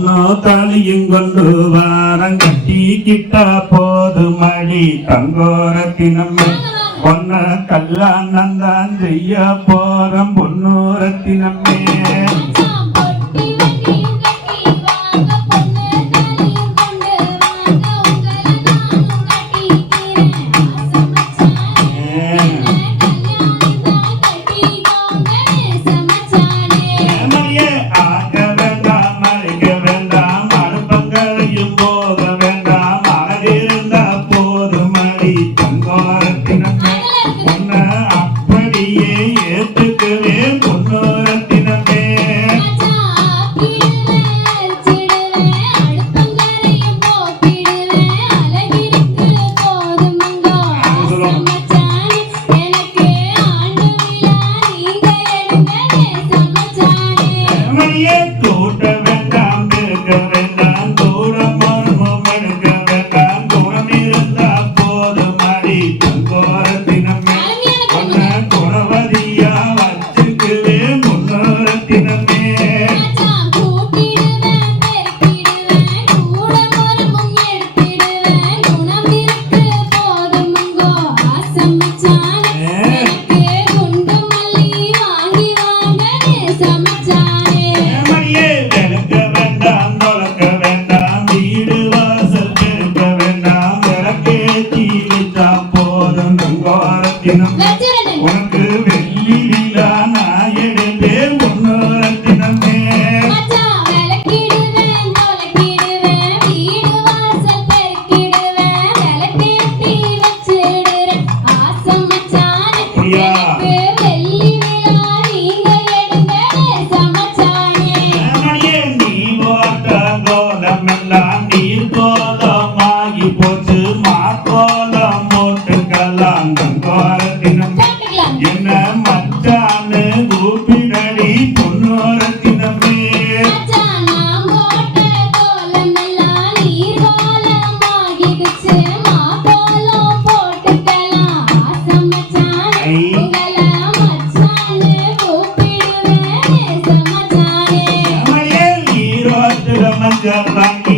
பொண்ணோ தலையும் கொண்டு வாரம் கட்டி கிட்டா போது மழி தங்கோரத்தினம் பொன்ன கல்லா நந்தான் செய்ய போறம் பொன்னோரத்தினம்மே 来。<No. S 2> <No. S 3> no. Gracias.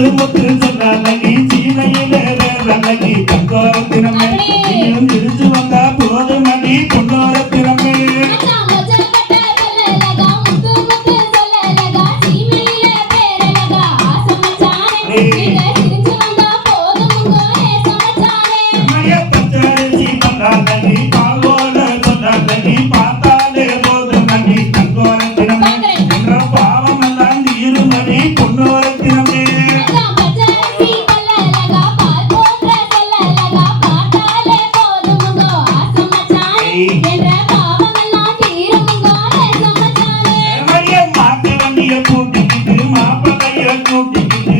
uma presa Thank you.